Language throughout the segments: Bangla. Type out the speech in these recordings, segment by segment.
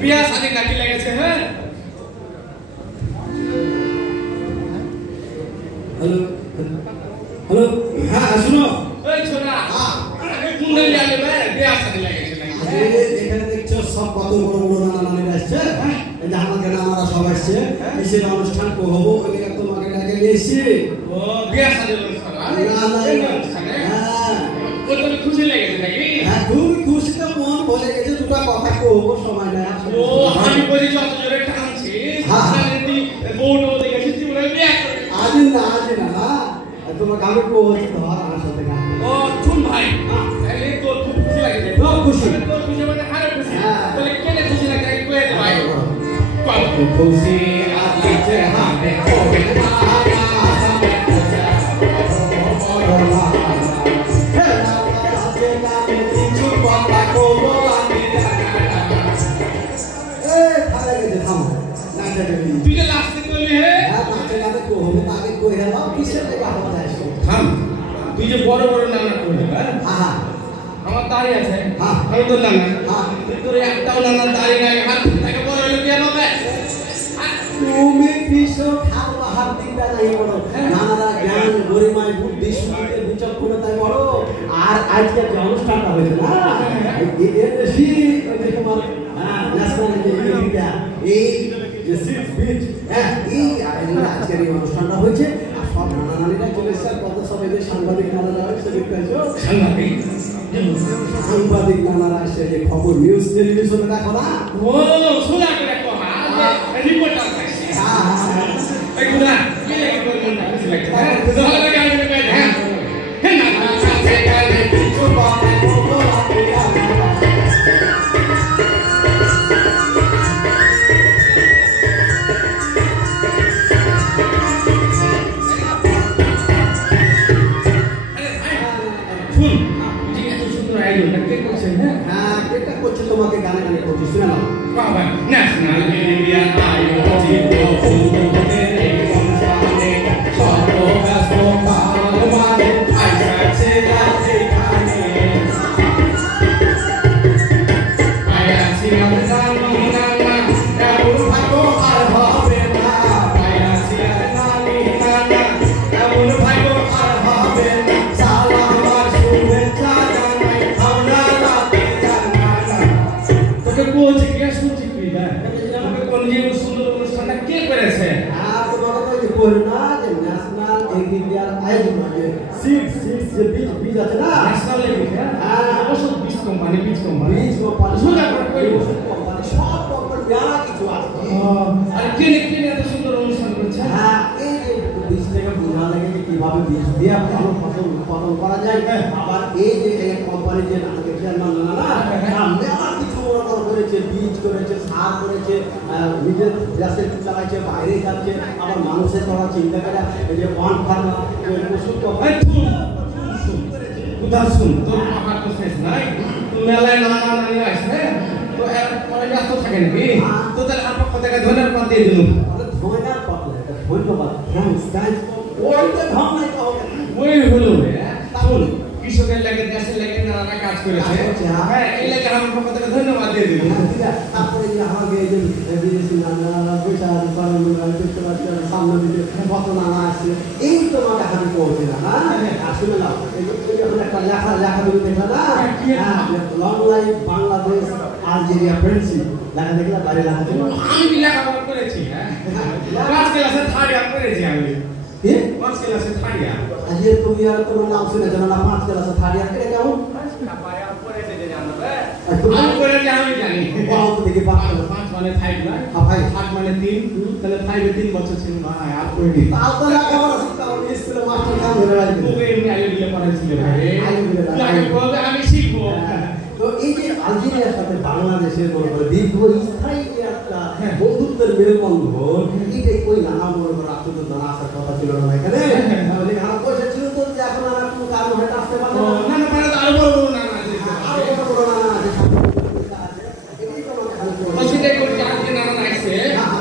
বিয়া শাদী নাকি লেগেছে হ্যাঁ হ্যালো হ্যালো হ্যাঁ শুনো ওই ছোরা কুণ্ডলি আলে ভাই বিয়া শাদী লেগেছে নাকি এখানে দেখছো সব কত বড় বড় নানানিরা আসছে এই যে আমাদের নানারা সব আসছে কিসের অনুষ্ঠান কো হবো ওই তোমাকে ডাকে নিয়েছি ও বিয়া শাদী অনুষ্ঠান হ্যাঁ ও তুমি খুশি লেগেছে নাকি হ্যাঁ তুমি খুশি তো মন বলে গেছে দুটো কথা কহবো সময় নাই ও আমি বলি যত জোরে টানছিস সামনে বউটো দেখেছিস তুই বলে বিয়া করবি আজ না তোমার গাবে কো হচ্ছে ধর আমার সাথে গান ও শুন ভাই তাহলে তোর খুব খুশি লাগে খুব খুশি তোর খুশি মানে হারে খুশি বলে কেন খুশি লাগে কই দে ভাই কত খুশি আছে হাতে কোবে তুই যে লাস্টে কইলি হে নাচে গানে কো হবে আগে কই হেলা কিসের থেকে আওয়াজ আসছে থাম তুই যে বড় বড় নানা কইলি হ্যাঁ আমার দাড়ি আছে হ্যাঁ আমি তো নানা হ্যাঁ তোর একটাও নানা দাড়ি নাই হাত থেকে বড় হলো কেন বে তুমি পিছো খাও বাহার দিকটা নাই বড় নানারা জ্ঞান গরিমায় বুদ্ধি শুনতে বিচক্ষণ তাই বড় আর আজকে যে অনুষ্ঠানটা হয়েছে না এর বেশি ওই তোমার ন্যাশনাল ইন্ডিয়া এই যে সিক্স বিট হ্যাঁ এই আজকের এই অনুষ্ঠানটা হয়েছে আর সব নানানিরা চলে এসে কত সব এদের সাংবাদিক নানারা এসে দেখতে আসো সাংবাদিক নানারা এসে যে খবর নিউজ টেলিভিশনে দেখো না ও শোনা করে কথা রিপোর্টার থাকছে এই গুনা কি লাগে তোর মনটা খুশি লাগছে হ্যাঁ ভালো লাগে আমি কই হ্যাঁ হ্যাঁ না আছে কালে পিছু বামে বলো তোমাকে গানে গানে করছি শুনে নাও বাবা ন্যাশনাল ইন্ডিয়া আয়োজিত ফুলদের এই অনুষ্ঠানে সর্বব্যস্ত বাঙালি আইসাছে যেখানে আয়াছি নানি নানা এমন ভাগ্য আর হবে না আয়াছি নানি নানা এমন ভাগ্য আর হবে না সালাম আর শুভেচ্ছা জানাই আমরা বলছি কে শুনছি তুই না আমাকে কোন যে সুন্দর অনুষ্ঠানটা কে করেছে তোমাকে তো যে বল না যে ন্যাশনাল ইন্ডিয়ার আয়োজন যে সিক্স যে বীজ আছে না ন্যাশনাল ইন্ডিয়া অবশ্য বীজ কোম্পানি সোজা করে কই কোম্পানি সব কোম্পানি মেলা কিছু আছে আর কে এত সুন্দর অনুষ্ঠান করেছে হ্যাঁ এই যে বীজ থেকে বোঝা লাগে যে কিভাবে বীজ দিয়ে ভালো ফসল উৎপাদন করা যায় আবার এই যে কোম্পানি যে নাকি চেয়ারম্যান না মেলা কিছু করেছে বীজ করেছে সার করেছে নিজের দেশের চালাইছে বাইরে যাচ্ছে আবার মানুষের কথা চিন্তা করে এই যে ওয়ান ফার্মার ওষুধ শুন তোর আমার তো শেষ নাই তো মেলায় নানা নানি আসছে তো পরে ব্যস্ত থাকে নাকি তো তাহলে আর পক্ষ থেকে ধন্যবাদ দিয়ে দিল ধন্যবাদ থ্যাঙ্কস ওই তো ঢং নাই ওই হলো শুন কৃষকের লাগে দেশের লাগে নানা কাজ করেছে হ্যাঁ এই লাগে আমার পক্ষ থেকে ধন্যবাদ দিয়ে দিল তারপরে যে আমাকে এই যে বিদেশি নানা পয়সা সামনে দিতে কত নানা আসছে এই তোমাকে হাতে পৌঁছে না আসলে না এখন একটা লেখা বলে দেখলা না long life Bangladesh Algeria friendship লেখা দেখলা বাইরে লেখা ছিল আমি লেখাপড়া করেছি হ্যাঁ ক্লাস ক্লাসে থার্ড ইয়ার করেছি আমি ক্লাস ক্লাসে থার্ড ইয়ার আজকে তুমি আর তোমার নাম শুনে জানো না 5 ক্লাসে থার্ড ইয়ার করে কেমন আমি করেছি আমি জানি দেখি 5 মানে 5 না 5 মানে 3 তাহলে 5 এ 3 বছর ছিল না আর কই নি তাও তো লেখাপড়া শিখতাম স্কুলে মাস্টার কাম ধরে রাখবে তোকে এমনি আইলে দিলে পড়াইছিল ভাই আমি শিখবো তো এই যে আলজেরিয়ার সাথে বাংলাদেশের মনে করে দীর্ঘস্থায়ী একটা বন্ধুত্বের মেলবন্ধন এটাই কই নানা মনে করে আসলে নানা আসার কথা ছিল না এখানে তাহলে আমার পয়সা ছিল তো যে এখন আর কোনো কারণ হয়তো আসতে পারবে না না পারে আরো বড় বড় নানা আছে আরো বড় নানা আছে সেটাই করতে আজকে নানা আসছে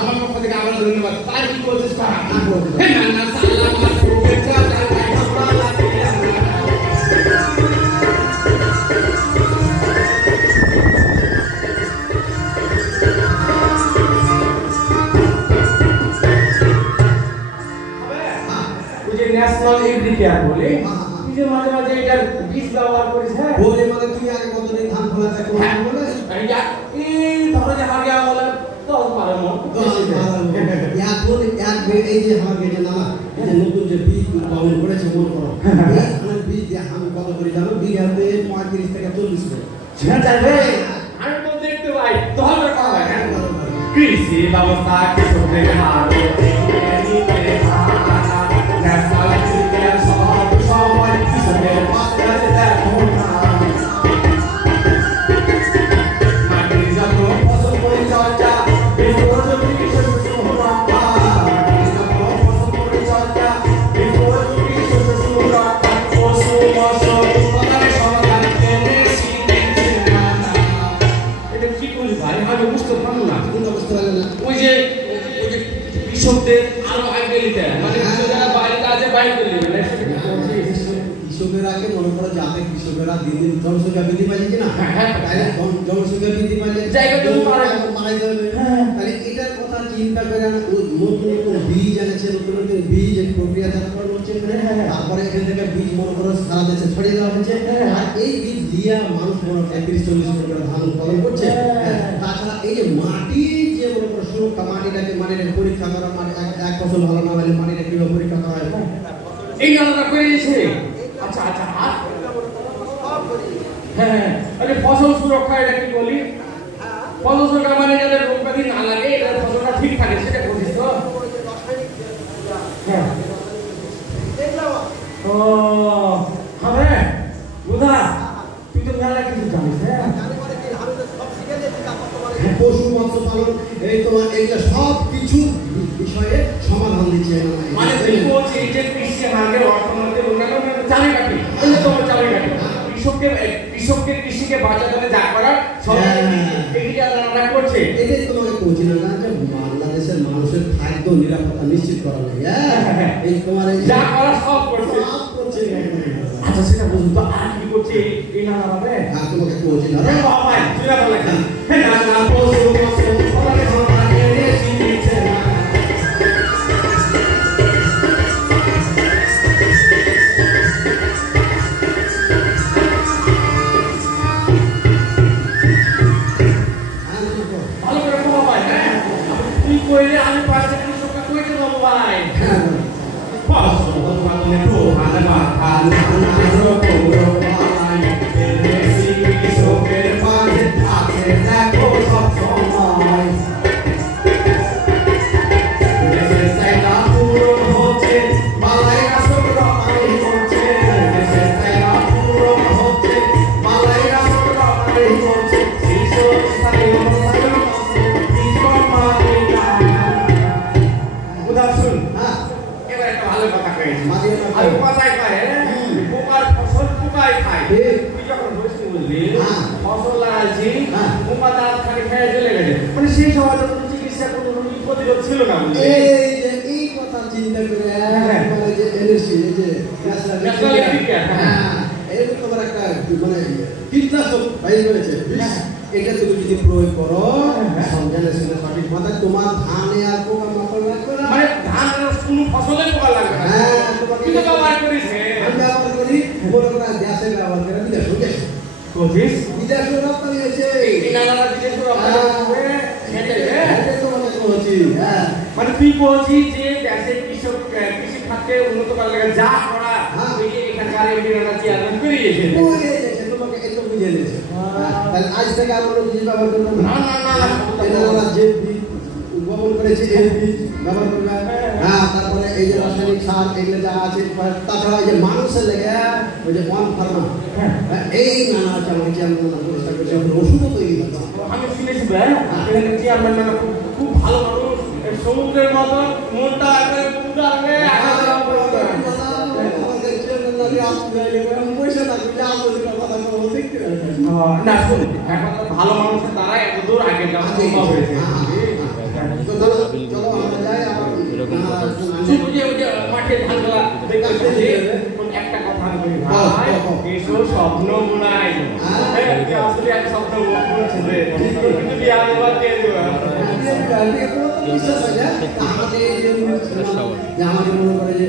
আমার পক্ষ থেকে আবার ধন্যবাদ তার কি করছিস করা নানা সালাম আর শুভেচ্ছা জানাই আমরা লাগে এটার বীজ ব্যবহার করিস হ্যাঁ বলে মানে তুই আগে কতদিন ধান ফলা চাষ করছিস বলে এই ধরো যে হারিয়া বলে 10-12 মণ এই যে আমাকে যে না এই যে নতুন যে বীজ উৎপাদন করেছে মনে করো এই ধানের বীজ দিয়ে আমি কত করে জানো বিঘাতে 35 থেকে 40 করে সেটা যাবে আমি তো দেখতে পাই তোর কথা হয় হ্যাঁ কৃষি ব্যবস্থা কৃষকদের হার ন্যাশনাল ক্রিকেট সব সময় কৃষকের পাশে আছে দেখো না মাটির যত ফসল পরিচর্যা বিপর্যয় কৃষক সুরক্ষা মাটির যত ফসল পরিচর্যা বিপর্যয় কৃষক সুরক্ষা পশু মৎস্য উৎপাদনের সমাধান এনেছি এটা কি করি ভাই আমি বুঝতে পারলাম না বুঝতে পারলেন না ওই যে কৃষকদের আরো আগে নিতে মানে যারা বাড়িতে আছে বাইরে নিতে কৃষকেরাকে মনে করো যাতে কৃষকেরা দিন দিন জনসংখ্যা বৃদ্ধি পাচ্ছে কিনা তাহলে জনসংখ্যা বৃদ্ধি পাইলে জায়গা জমি মারাই যাবে তাহলে এটার কথা চিন্তা করে নতুন নতুন বীজ এনেছে নতুন নতুন বীজ প্রক্রিয়াজাত করা হচ্ছে তারপরে এখান থেকে বীজ মনে করো সারা দেশে ছড়িয়ে দেওয়া হচ্ছে আর এই বীজ দিয়া মানুষ মনে করো 30-40 করে ধান উৎপাদন করছে তাছাড়া এই যে মাটি যে মনে করো সুরক্ষা মাটিটাকে পরীক্ষা করা মানে এক ফসল ভালো না হলে মাটিটা কিভাবে পরীক্ষা করা হয় এই নানাটা করে দিয়েছে আচ্ছা আচ্ছা আর হ্যাঁ আরে ফসল সুরক্ষা এটা কি বলি ফসল সুরক্ষা মানে যাদের রোগ ব্যাধি না লাগে এটা ফসলটা ঠিক থাকে সেটা বলিস তো হ্যাঁ ও হ্যাঁ বুঝা তুই তো মেলা কিছু জানিস হ্যাঁ পশু মৎস্য পালন এই তোমার এইটা সব কিছু বিষয়ে সমাধান দিচ্ছে মানে তুই বলছিস এই যে কৃষি আগে অর্থনৈতিক উন্নয়ন চালি কাটি এই তো চালি কাটি কৃষককে কৃষিকে বাঁচাতে যা করার সব এগিয়ে যারা করছে এটাই তোমাকে বলছি না যে বাংলাদেশের মানুষের খাদ্য নিরাপত্তা নিশ্চিত করা লাগে এই তোমার যা করা সব করছে আচ্ছা সেটা বুঝুন তো আর কি করছে এই না হবে আর তোমাকে বলছি না রে বাবা তুই না বলে হে না না পশু মৎস্য ফসলের সমাধান এনেছি নিচে না ভালো করে বাবা ভাই হ্যাঁ তুই কইলে আমি পাশে কৃষককে কইতে দেবো ভাই ফসল উৎপাদনে প্রধান বাধা কৃষকের পাশে আছে দেখো সব সময় দেশের চাহিদা পূরণ হচ্ছে বালাই রাষ্ট্র রপ্তানি করছে দেশের চাহিদা পূরণ হচ্ছে বালাই রাষ্ট্র রপ্তানি করছে শীর্ষ স্থানীয় উদাহরণ এবার একটা ভালো কথা কয়েছি আর কথায় খায় পোকার ফসল পোকায় খায় তুই যখন বসে বুঝলি ফসল লাগাচ্ছি পোকা দাঁত খালি খেয়ে চলে গেছে মানে সেই সময় তো কোনো চিকিৎসা কোনো রোগী প্রতিরোধ ছিল না এই কথা চিন্তা করে মানে যে এনেছি এই যে এরকম তোমার একটা মানে কীটনাশক বাইরে করেছে এটা তুমি যদি প্রয়োগ করো সঞ্জনে শুনে সঠিক মাথা তোমার ধানে আর পোকা মাকড় লাগবে না মানে ধানের কোনো ফসলে পোকা লাগবে না তোমাকে কিন্তু ব্যবহার করিস আমি ব্যবহার করি বড় করে দেশে ব্যবহার করে বিদেশ হয়ে গেছে কোথিস বিদেশ রপ্তানি হয়েছে নানারা বিদেশ রপ্তানি মানে তুই বলছিস যে দেশের কৃষি খাতে উন্নত করার লাগে যা করা এখানকার এমপিরা চেয়ারম্যান করিয়েছে তোমাকে এত বুঝিয়ে দিয়েছে তাহলে আজ থেকে আর কোনো বীজ ব্যবহার করবে না না না এনারা যে বীজ উদ্ভাবন করেছে এই বীজ ব্যবহার করবে তারপরে এই যে রাসায়নিক সার এগুলো যা আছে তাছাড়া এই যে মানুষের লেগে ওই যে ওয়ান ফার্মা এই নানা আছে আমাকে চেয়ারম্যান পরিষ্কার করছে ওষুধও তৈরি হচ্ছে আমি শুনেছি এখানে চেয়ারম্যান খুব ভালো মানুষ সমুদ্রের মতো মনটা একবারে পুরাবে না শুন ভালো মানুষের দ্বারা এত দূর আগে যাওয়া সম্ভব হয়েছে মাঠে ধানগুলা একটা কথা আমি বলি ভাই এসব স্বপ্ন বোনাই আসলে এক স্বপ্ন বলছে কিন্তু বিয়া দেওয়ার দিয়ে দেওয়া আমাদের মনে করে যে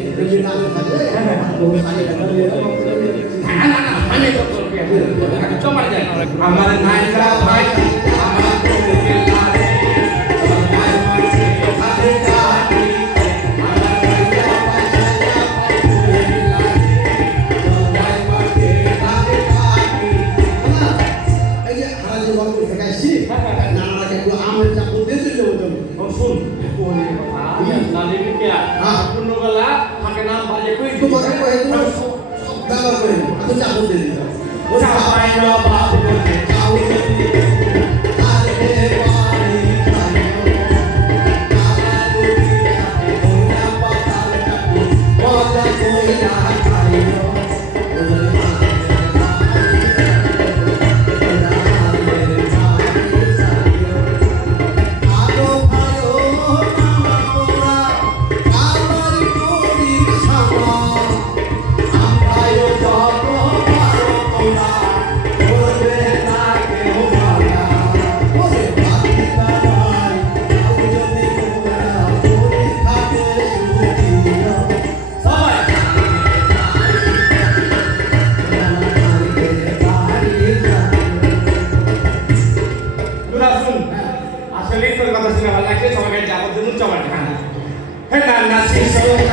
আমার নায়িকা ভাই আমার কোকিল লারে আমার মাঝে খাবে কাটি আমার নায়িকা ভাই কোকিল লারে আমার মাঝে খাবে কাটি না এই যে হারাজে গল্প দেখাইছি নানাকে একটু আমের চাপড় দিয়ে দিলে হতো শুন কোন কথা নালে কে পূর্ণ গলা থাকে নাম বাজে কই তোমাকে কই সব ব্যবহার করে এত চাপড় দিয়ে দিলাম ও চাপাই না বাপ বলে চাও যদি আরে বাড়ি খাইও কালা দুটি সাথে কইনা পাতাল কাটু মজা কইনা খাইও ওরে asli itu kata sini malah kita sama kayak jago dulu coba kan. Hei nasi